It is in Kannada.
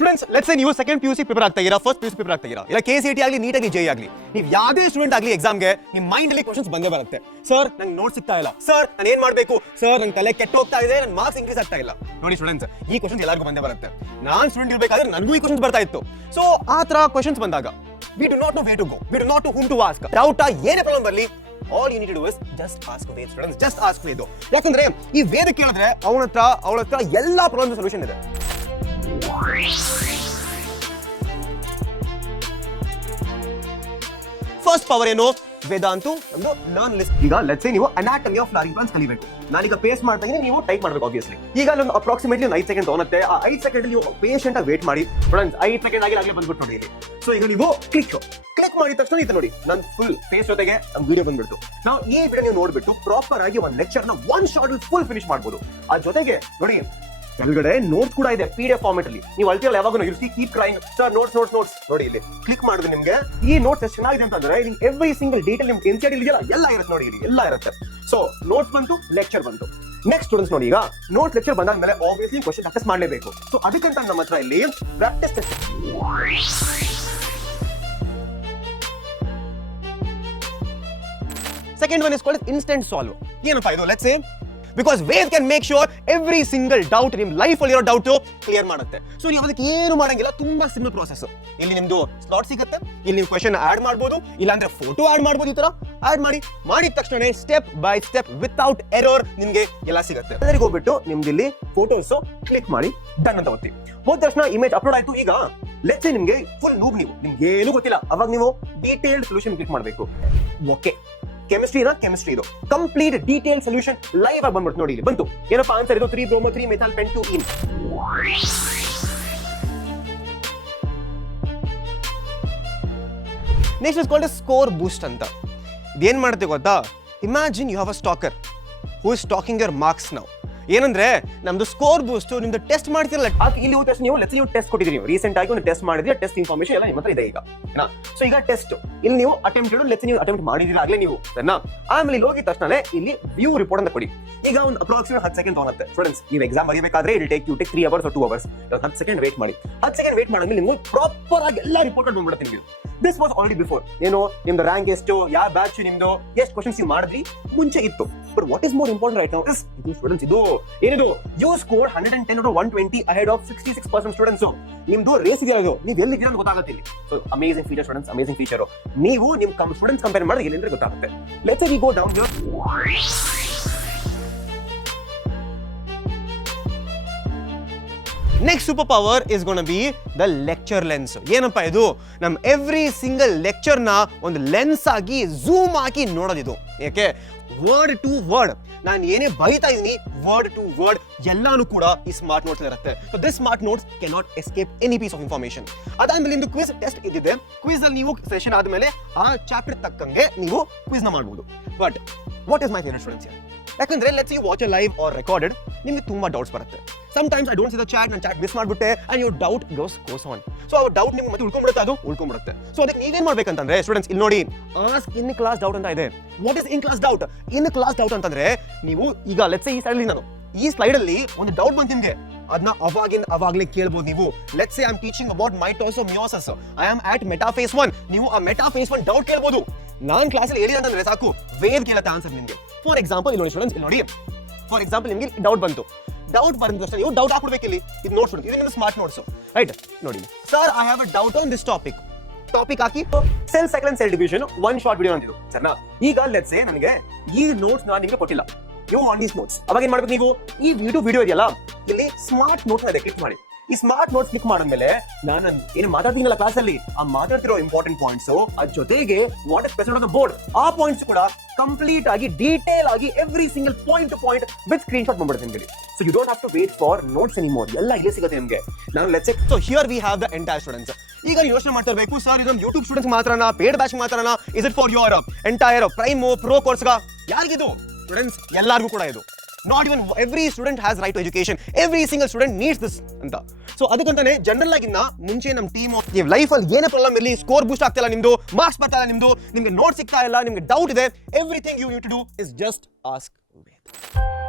ಸ್ಟೂಡೆಂಟ್ಸ್ ಲೆಟ್ಸ್ ಸೇ ನೀವು ಸೆಕೆಂಡ್ PUC ಪ್ರಿಪೇರ್ ಆಗ್ತಾ ಇದ್ದೀರಾ, ಫಸ್ಟ್ PUC ಪ್ರಿಪೇರ್ ಆಗ್ತಾ ಇದ್ದೀರಾ, ಇಲ್ಲ KCET ಆಗಲಿ ನೀಟ್ ಆಗಲಿ JEE ಆಗಲಿ, ನೀವು ಯಾವುದೇ ಸ್ಟೂಡೆಂಟ್ ಆಗಲಿ ಎಕ್ಸಾಮ್ಗೆ ನಿಮ್ಮ ಮೈಂಡ್ ಅಲ್ಲಿ ಕ್ವಶನ್ಸ್ ಬಂದೇ ಬರುತ್ತೆ. ಸರ್ ನಂಗೆ ನೋಟ್ಸ್ ಸಿಗ್ತಾ ಇಲ್ಲ, ಸರ್ ನಾನು ಏನ್ ಮಾಡಬೇಕು, ಸರ್ ನನ್ನ ತಲೆ ಕೆಟ್ಟ ಹೋಗ್ತಾ ಇದೆ, ನನ್ನ ಮಾರ್ಕ್ಸ್ ಇನ್ಕ್ರೀಸ್ ಆಗ್ತಾ ಇಲ್ಲ. ನೋಡಿ ಸ್ಟೂಡೆಂಟ್ಸ್, ಈ ಕ್ವಶನ್ಸ್ ಎಲ್ಲರಿಗೂ ಬಂದೇ ಬರುತ್ತೆ. ನಾನು ಸ್ಟೂಡೆಂಟ್ ಇರಬೇಕಾದ್ರೆ ನನಗೂ ಈ ಕ್ವಶನ್ಸ್ ಬರ್ತಾ ಇತ್ತು. ಸೊ ಆ ತರ ಕ್ವಶನ್ಸ್ ಬಂದಾಗ we do not know where to go, we do not know whom to ask. Doubt ಏನೇ ಪ್ರಾಬ್ಲಮ್ ಬರಲಿ, all you need to do is just ask Ved students, just ask Ved. ಯಾಕಂದ್ರೆ ಈ ವೇದ ಕೇಳಿದ್ರೆ ಅವಳ ಹತ್ರ ಎಲ್ಲಾ ಪ್ರಾಬ್ಲಮ್ ಸೊಲ್ಯೂಷನ್ ಇದೆ. ಫಸ್ಟ್ ಪವರ್ ಏನು, ವೇದಾಂತು ಒಂದು ಲರ್ನ್ ಲಿಸ್ಟ್. ಈಗ ಲೆಟ್ಸ್ ಸೇ ನೀವು ಅನಾಟಮಿ ಆಫ್ ಫ್ಲವರಿಂಗ್ ಪ್ಲಾಂಟ್ಸ್ ಕಲಿಬೇಕು. ನಾನೀಗ ಪೇಸ್ಟ್ ಮಾಡ್ತಾ ಇದ್ದೀನಿ, ನೀವು ಟೈಪ್ ಮಾಡಬೇಕು ಆಬ್ವಿಯಸ್ಲಿ. ಈಗ ಒಂದು ಅಪ್ರಾಕ್ಸಿಮೇಟ್ಲಿ 5 ಸೆಕೆಂಡ್ ತಗೊಳುತ್ತೆ. ಆ 5 ಸೆಕೆಂಡ್ ನೀವು ಪೇಷಂಟ್ ಆಗಿ ವೇಟ್ ಮಾಡಿ. ಫ್ರೆಂಡ್ಸ್ 5 ಸೆಕೆಂಡ್ ಆಗಲೇ ಬಂದ್ಬಿಟ್ಟು ನೋಡಿ ಇಲ್ಲಿ. ಸೊ ಈಗ ನೀವು ಕ್ಲಿಕ್ ಮಾಡಿದ ತಕ್ಷಣ ಇದು ನೋಡಿ ನನ್ನ ಫುಲ್ ಫೇಸ್ ಜೊತೆಗೆ ನಮ್ಮ ವಿಡಿಯೋ ಬಂದ್ಬಿಡ್ತು. ನಾವು ಈ ವಿಡಿಯೋ ನೀವು ನೋಡ್ಬಿಟ್ಟು ಪ್ರಾಪರ್ ಆಗಿ ಒಂದು ಲೆಕ್ಚರ್ ನ ಒನ್ ಶಾರ್ಟ್ ಅಲ್ಲಿ ಫುಲ್ ಫಿನಿಶ್ ಮಾಡಬಹುದು. ಆ ಜೊತೆಗೆ ನೋಡಿ ಕೆಳಗಡೆ ನೋಟ್ಸ್ ಕೂಡ ಇದೆ PDF ಫಾರ್ಮೆಟ್ ಅಲ್ಲಿ. ನೀವು ಅಲ್ಟಿಯಲ್ಲಿ ಯಾವಾಗ you keep crying sir notes ನೋಡಿ ಇಲ್ಲಿ ಕ್ಲಿಕ್ ಮಾಡಿದ್ರೆ ನಿಮಗೆ ಈ ನೋಟ್ಸ್ ಎಷ್ಟು ಚೆನ್ನಾಗಿದೆ ಅಂತಂದ್ರೆ ಎವ್ರಿ ಸಿಂಗಲ್ ಡೀಟೇಲ್ ನಿಮ್ಗೆ NCERT ಇದೆಯಲ್ಲ ಎಲ್ಲ ಇರುತ್ತೆ ನೋಡಿ, ಇಲ್ಲಿ ಎಲ್ಲ ಇರುತ್ತೆ. ಸೊ ನೋಟ್ಸ್ ಬಂತು, ಲೆಕ್ಚರ್ ಬಂತು. ನೆಕ್ಸ್ಟ್ ಸ್ಟೂಡೆಂಟ್ಸ್ ನೋಡಿ, ಈಗ ನೋಟ್ಸ್ ಲೆಕ್ಚರ್ ಬಂದಾದ್ಮೇಲೆ ಆಬ್ವಿಯಸ್ಲಿ ಕ್ವಶನ್ ಪ್ರಾಕ್ಟೀಸ್ ಮಾಡಲೇಬೇಕು. ಸೊ ಅದಕ್ಕಂತ ನಮ್ಮ ಹತ್ರ ಇಲ್ಲಿ practice test. Second one is called instant solve. ಏನಪ್ಪಾ ಇದು, let's say because we'd can make sure every single doubt ನಿಮ್ ಲೈಫ್ ಅಲ್ಲಿ ಇರೋ ಡೌಟ್ ಕ್ಲಿಯರ್ ಮಾಡುತ್ತೆ. ಸೊ ನೀವು ಅದಕ್ಕೆ ಏನು ಮಾಡಂಗಿಲ್ಲ, ತುಂಬಾ ಸಿಂಪಲ್ ಪ್ರೋಸೆಸ್. ಇಲ್ಲಿ ನಿಮ್ದು ಸ್ಲಾಟ್ ಸಿಗುತ್ತೆ, ಇಲ್ಲಿ ನೀವು ಕ್ವೆಶ್ಚನ್ ಆಡ್ ಮಾಡಬಹುದು, ಇಲ್ಲಾಂದ್ರೆ ಫೋಟೋ ಆಡ್ ಮಾಡಬಹುದು. ಈ ತರ ಆಡ್ ಮಾಡಿದ ತಕ್ಷಣ step by step without error ನಿಮ್ಗೆ ಎಲ್ಲ ಸಿಗುತ್ತೆ. ಎಲ್ಲರಿಗೂ ಹೋಗ್ಬಿಟ್ಟು ನಿಮ್ದು ಇಲ್ಲಿ ಫೋಟೋಸ್ ಕ್ಲಿಕ್ ಮಾಡಿ ಡನ್ ಅಂತ ಒತ್ತಿ. ಹೋದ ತಕ್ಷಣ ಇಮೇಜ್ ಅಪ್ಲೋಡ್ ಆಯ್ತು. ಈಗ ಲೆಟ್ಸ್ ಸೇ ನಿಮ್ಗೆ ಫುಲ್ ನೂಬ್, ನಿಮ್ಗೆ ಏನು ಗೊತ್ತಿಲ್ಲ, ಅವಾಗ ನೀವು ಡೀಟೇಲ್ಡ್ ಸೊಲ್ಯೂಷನ್ ಕ್ಲಿಕ್ ಮಾಡಬೇಕು. ಓಕೆ, ಕೆಮಿಸ್ಟ್ರಿ ಇದು ಕಂಪ್ಲೀಟ್ ಡೀಟೇಲ್ ಸೊಲ್ಯೂಷನ್ ಲೈವ್ ಆಗಿ ಬಂದ್ಬಿಟ್ಟು ನೋಡಿ ಇಲ್ಲಿ ಬಂತು. ಏನಪ್ಪಾ ಆನ್ಸರ್ ಇದು, 3-bromo 3-methyl pentene. Next is called score boost ಅಂತ. ಇದೇನ್ ಮಾಡುತ್ತೆ ಗೊತ್ತಾ, imagine you have a stalker who is stalking your marks now. ಏನಂದ್ರೆ ನಮ್ದು ಸ್ಕೋರ್ ಬೂಸ್ಟ್ ನಿಮ್ದು ಟೆಸ್ಟ್ ಮಾಡ್ತಿರಲ್ಲ, ಇಲ್ಲಿ ಹೋದ ತಕ್ಷಣ ನೀವು ಟೆಸ್ಟ್ ಕೊಟ್ಟಿದ್ದೀರಿ, ನೀವು ರೀಸೆಂಟ್ ಆಗಿ ಒಂದು ಟೆಸ್ಟ್ ಮಾಡಿದ್ರೆ ಟೆಸ್ಟ್ ಇನ್ಫಾರ್ಮೇಶನ್ ಎಲ್ಲ ನಿಮ್ಮ ಹತ್ರ ಇದೆ ಈಗ. ಸೊ ಈಗ ಟೆಸ್ಟ್ ಇಲ್ಲಿ ನೀವು ಅಟೆಂಪ್ಟ್ ಮಾಡಿದಿರ ಆಗ್ಲೇ ನೀವು, ಸರಿನಾ? ಆಮೇಲೆ ಇಲ್ಲಿ ಹೋಗಿದ ತಕ್ಷಣ ಇಲ್ಲಿ ವ್ಯೂ ರಿಪೋರ್ಟ್ ಅಂತ ಕೊಡಿ. ಈಗ ಒಂದು ಅಪ್ರಾಕ್ಸಿಮೇಟ್ 10 ಸೆಕೆಂಡ್ ತಗೊಳುತ್ತೆ. ಸ್ಟೂಡೆಂಟ್ಸ್ ನೀವು ಎಕ್ಸಾಮ್ ಬರೀಬೇಕಾದ್ರೆ it take 3 hours or 2 hours. 10 second wait ಮಾಡಿ. 10 ಸೆಕೆಂಡ್ ವೇಟ್ ಮಾಡಿದ್ಮೇಲೆ ನಿಮ್ಗೆ ಪ್ರಾಪರ್ ಆಗಿ ಎಲ್ಲ ರಿಪೋರ್ಟ್ ಬಂದ್ಬಿಡುತ್ತೆ ನಿಮಗೆ. This was already before. ಏನು ನಿಮ್ದು ರ್ಯಾಂಕ್ ಎಷ್ಟು, ಯಾವ ಬ್ಯಾಚ್ ನಿಮ್ದು, ಎಷ್ಟು ಕ್ವಶನ್ಸ್ ನೀವು ಮಾಡಿದ್ರಿ ಮುಂಚೆ ಇತ್ತು. But what is more important right now is ಇದು ಸ್ಟೂಡೆಂಟ್ಸ್, ಇದು ಏನಿದು you scored 110 or 120 ahead of 66% students. ನಿಮ್ದು ರೇಸ್ ಇದೆಯಲ್ಲ, ಅದು ನೀವು ಎಲ್ಲಿದ್ದೀರಾ ಅಂತ ಗೊತ್ತಾಗುತ್ತೆ ಇಲ್ಲಿ. So amazing feature students, amazing feature. ನೀವು ನಿಮ್ ಸ್ಟೂಡೆಂಟ್ಸ್ ಕಂಪೇರ್ ಮಾಡಿದ್ರೆ ಎಲ್ಲಿಂದ್ರೆ ಗೊತ್ತಾಗುತ್ತೆ. Let's we go down here. Next super power is gonna be the lecture lens. ಏನಪ್ಪಾ ಇದು, ನಮ್ ಎವ್ರಿ ಸಿಂಗಲ್ ಲೆಕ್ಚರ್ ನ ಒಂದು ಲೆನ್ಸ್ ಆಗಿ ಝೂಮ್ ಹಾಕಿ ನೋಡೋದಿದು. ಯಾಕೆ ವರ್ಡ್ ಟು ವರ್ಡ್ ನಾನು ಏನೇ ಬರೀತಾ ಇದೀನಿ, ವರ್ಡ್ ಟು ವರ್ಡ್ ಎಲ್ಲಾನು ಕೂಡ ಈ ಸ್ಮಾರ್ಟ್ ನೋಟ್ಸ್ ಇರುತ್ತೆ. So this smart notes can not escape any piece of information. ಅದಾದ್ಮೇಲೆ ನಿಮ್ದು ಕ್ವಿಜ್ ಟೆಸ್ಟ್ ಇದ್ದಿದೆ, ಕ್ವಿಜ್ ಅಲ್ಲಿ ನೀವು ಸೆಷನ್ ಆದ್ಮೇಲೆ ಆ ಚಾಪ್ಟರ್ ತಕ್ಕಂಗೆ ನೀವು ಕ್ವಿಜ್ ನ ಮಾಡಬಹುದು. But what is my favourite students here, ಯಾಕಂದ್ರೆ let's you watch a live or recorded, ನಿಮಗೆ ತುಂಬಾ ಡೌಟ್ಸ್ ಬರುತ್ತೆ. Sometimes I don't see the chat, ನಾನು ಚಾಟ್ ಮಿಸ್ ಮಾಡ್ಬಿಟ್ಟೆ and your doubt goes on. So ಆ ಡೌಟ್ ನಿಮ್ಗೆ ಮತ್ತೆ ಉಳ್ಕೊಂಡ್ಬಿಡುತ್ತೆ. ಸೊ ಅದಕ್ಕೆ ನೀವೇನ್ ಮಾಡ್ಬೇಕಂತಂದ್ರೆ ಸ್ಟೂಡೆಂಟ್ಸ್ ಇಲ್ಲಿ ನೋಡಿ, ಆಸ್ಕ್ ಇನ್ ಕ್ಲಾಸ್ ಡೌಟ್ ಅಂತ ಇದೆ. What is in class doubt? In class doubt ಅಂತಂದ್ರೆ ನೀವು ಈಗ ಲೆಟ್ಸ್ ಸೇ ಈ ಸ್ಲೈಡ್ ಅಲ್ಲಿ ಒಂದು ಡೌಟ್ ಬಂತು ನಿಮ್ಗೆ, ಅದನ್ನ ಅವಾಗ್ಲೇ ಕೇಳ್ಬೋದು ನೀವು. Let's say I am teaching about mitosis meiosis, I am at metaphase 1. ನೀವು ಆ ಮೆಟಾಫೇಸ್ 1 ಡೌಟ್ ಕೇಳ್ಬೋದು. ನಾನು ಕ್ಲಾಸಲ್ಲಿ ಹೇಳಿದೆ ಅಂತಂದ್ರೆ ಸಾಕು, ವೇದ್ ಕೇಳುತ್ತೆ ಆನ್ಸರ್ ನಿಮ್ಗೆ. ಫಾರ್ ಎಕ್ಸಾಂಪಲ್ ಇಲ್ಲಿ ನೋಡಿ ಸ್ಟೂಡೆಂಟ್ಸ್, ಇಲ್ಲಿ ನೋಡಿ ಫಾರ್ ಎಕ್ಸಾಂಪಲ್ ನಿಮ್ಗೆ ಡೌಟ್ ಬಂತು. ಡೌಟ್ ಬಂದ ತಕ್ಷಣ ನೀವು ಡೌಟ್ ಹಾಕ್ಬಿಡ್ಬೇಕು ಇಲ್ಲಿ. ಇದು ನೋಟ್ಸ್, ಇದು ನಿಮ್ಮ ಸ್ಮಾರ್ಟ್ ನೋಟ್ಸ್, ರೈಟ್? ನೋಡಿ sir, I have a doubt on this topic ಹಾಕಿ cell cycle and cell division one short video ಅಂತಿದ್ದು, ಸರಿನಾ? ಈಗ ಲೆಟ್ಸ್ ಸೇ ನನಗೆ ಈ ನೋಟ್ಸ್ ನಾನು ನಿಮಗೆ ಕೊಟ್ಟಿಲ್ಲ, ಯು ವಾಂಟ್ ದೀಸ್ ನೋಟ್ಸ್. ಅವಾಗ ಏನ್ ಮಾಡ್ಬೇಕು ನೀವು, ಈ ವಿಡಿಯೋ ಇದೆಯಲ್ಲ ಇಲ್ಲಿ ಸ್ಮಾರ್ಟ್ ನೋಟ್ಸ್ ಇದೆ, ಕ್ಲಿಕ್ ಮಾಡಿ. ಈ ಸ್ಮಾರ್ಟ್ ನೋಟ್ಸ್ ಕ್ಲಿಕ್ ಮಾಡಿದ್ಮೇಲೆ ನಾನು ಏನು ಮಾತಾಡ್ತೀನಲ್ಲ ಕ್ಲಾಸ್ ಅಲ್ಲಿ, ಆ ಮಾತಾಡ್ತಿರೋ ಇಂಪಾರ್ಟೆಂಟ್ ಪಾಯಿಂಟ್ಸ್ ಅದ್ರ ಜೊತೆಗೆ what is present on the board, ಆ ಪಾಯಿಂಟ್ಸ್ ಕೂಡ ಕಂಪ್ಲೀಟ್ ಆಗಿ ಡೀಟೇಲ್ ಆಗಿ every single point to point with screen shot ಮಾಡ್ಬಿಡುತ್ತೆ ನಿಮಗೆ. So you don't have to wait for notes anymore, ಎಲ್ಲ ಇಲ್ಲೇ ಸಿಗುತ್ತೆ ನಿಮಗೆ. ನಾನು let's so here we have the entire students. ಈಗ ಯೋಚನೆ ಮಾಡ್ತಾ ಇರಬೇಕು, ಸರ್ ಇದು ಯೂಟ್ಯೂಬ್ ಸ್ಟೂಡೆಂಟ್ಸ್ ಮಾತ್ರನಾ, ಪೇಡ್ ಬ್ಯಾಚ್ ಮಾತ್ರನಾ, is it for your entire prime pro ಕೋರ್ಸ್ಗ? ಯಾರಿಗಿದು ಸ್ಟೂಡೆಂಟ್ಸ್? ಎಲ್ಲರಿಗೂ ಕೂಡ ಇದು. Not even every student has right to education. Every single student needs this ಅಂತ. ಸೊ ಅದಕ್ಕಂತಾನೆ ಜನರಲ್ ಆಗಿನ ಮುಂಚೆ ನಮ್ಮ ಟೀಮ್ ನೀವು ಲೈಫ್ ಅಲ್ಲಿ ಏನೇ ಪ್ರಾಬ್ಲಮ್ ಇರಲಿ, ಸ್ಕೋರ್ ಬೂಸ್ಟ್ ಆಗ್ತಿಲ್ಲ ನಿಮ್ದು, ಮಾರ್ಕ್ಸ್ ಬರ್ತಾ ಇಲ್ಲ ನಿಮ್ದು, ನಿಮ್ಗೆ ನೋಟ್ಸ್ ಸಿಗ್ತಾ ಇಲ್ಲ, ನಿಮ್ಗೆ ಡೌಟ್ ಇದೆ, everything you need to do is just ask Ved.